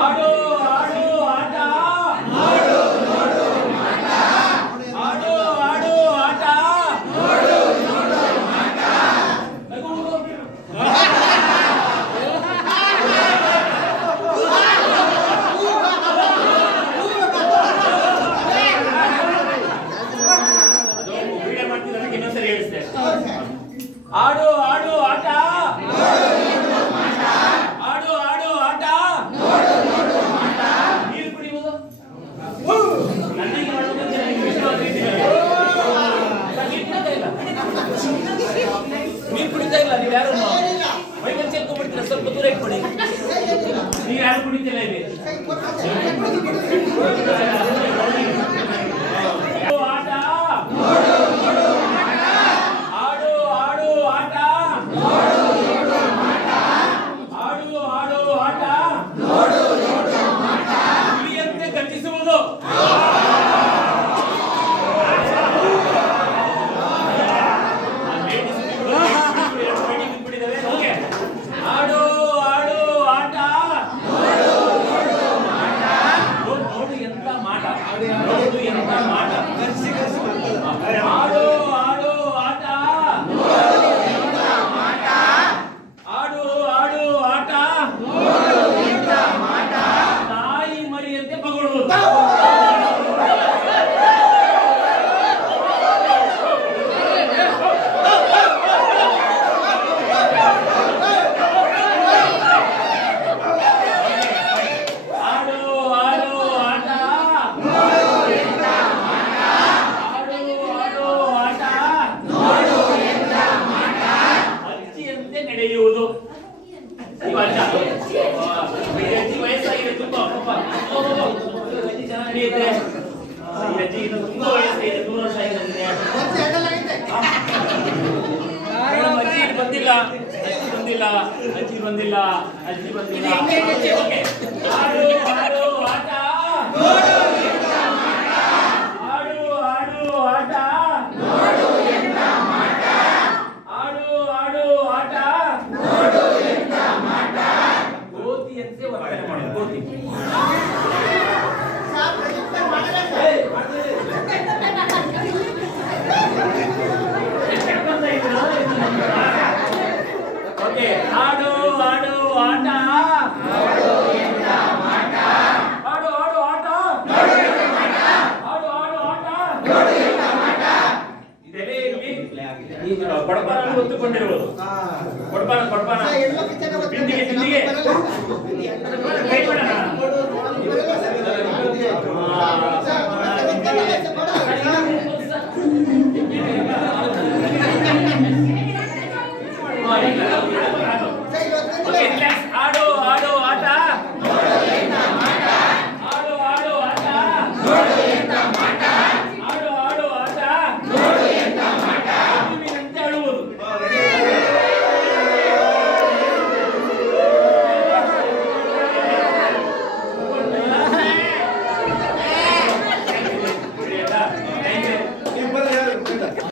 ಆಡು ಆಡು ಆಟ ಆಡು ನೋಡು ಮಾಟ ಆಡು ಆಡು ಆಟ ನೋಡು ನೋಡು ಮಾಟ ಇನ್ನೊಂದ್ಸರಿ ಹೇಳಿಸ್ತೇನೆ. ಆಡು ಆಡು ಆಟ ಆಡು ಆಡು ಆಟ ನೀರು ಕುಡಿಯುವುದು ನೀರು ಕುಡಿತಾ ಇಲ್ಲ. ನೀವು ಯಾರು ಮೈಮೇಲೆ ಸೇರ್ಕೊಂಡ್ಬಿಡ್ತೀರ, ಸ್ವಲ್ಪ ದೂರ ಇಟ್ಕೊಡಿ. ನೀವು ಯಾರು ಕುಡಿತಿಲ್ಲ ಇಲ್ಲಿ. ಆಟ ಆಡು ಆಡು ಆಟ ಆಡು ಆಡು ಆಟ ಹುಲಿಯಂತೆ ಗರ್ಜಿಸುವುದು. ಆಡು ಆಡು ಆಟ ನೋಡು ಎಂತ ಮಾಟ, ನೋಡು ಎಂತ ಮಾಟ. ಆಡು ಆಡು ಆಟ ಆಡು ಆಡು ಆಟ ತಾಯಿ ಮರಿಯಂತೆ ಪಗೊಳ್ಳುವುದು. ಆಡು ಆಡು ಆಟ ಆಡು ಆಡು ಆಟ ಅಜ್ಜಿಯಂತೆ ನಡೆಯುವುದು. ಅಜ್ಜಿ ವಯಸ್ಸಾಗಿದೆ ತುಂಬಾ, ಅಜ್ಜಿ ಚೆನ್ನಾಗಿ ನಡೆಯುತ್ತೆ. ಅಜ್ಜಿ ತುಂಬಾ ವಯಸ್ಸಾಗಿದೆ, 100 ವರ್ಷ ಆಗಿದೆ. ಅಜ್ಜಿ ಬಂದಿಲ್ಲ, ಅಜ್ಜಿ ಬಂದಿಲ್ಲ, ಅಜ್ಜಿ ಬಂದಿಲ್ಲ, ಅಜ್ಜಿ ಬಂದಿಲ್ಲ. ಆಡು ಆಡು ಆಟ ಆಡು ಆಡು ಆಟ ಆಡು ಆಡು ಆಟ ಗೋತಿಯಂತೆ ವರ್ತನೆ ಮಾಡೋದು. ಗೋತಿ ಓಕೆ. ಆಡು ಆಡು ಆಟ ಆಡು ಆಡು ಆಟ ಆಡು ಆಡು ಆಟ ಇದೆಲ್ಲ ಇಲ್ಲಿ ಕೊಡಪಾನ ಹೊತ್ತುಕೊಂಡಿರುವುದು. ಕೊಡಪಾನ ಕೊಡಪಾನ ಬಿಂದಿಗೆ ಬಿಂದಿಗೆ ಕೈ ಮಾಡೋಣ. ಆಡು ಆಡು ಆಟ ಆಡು ಆಡು ಆಟ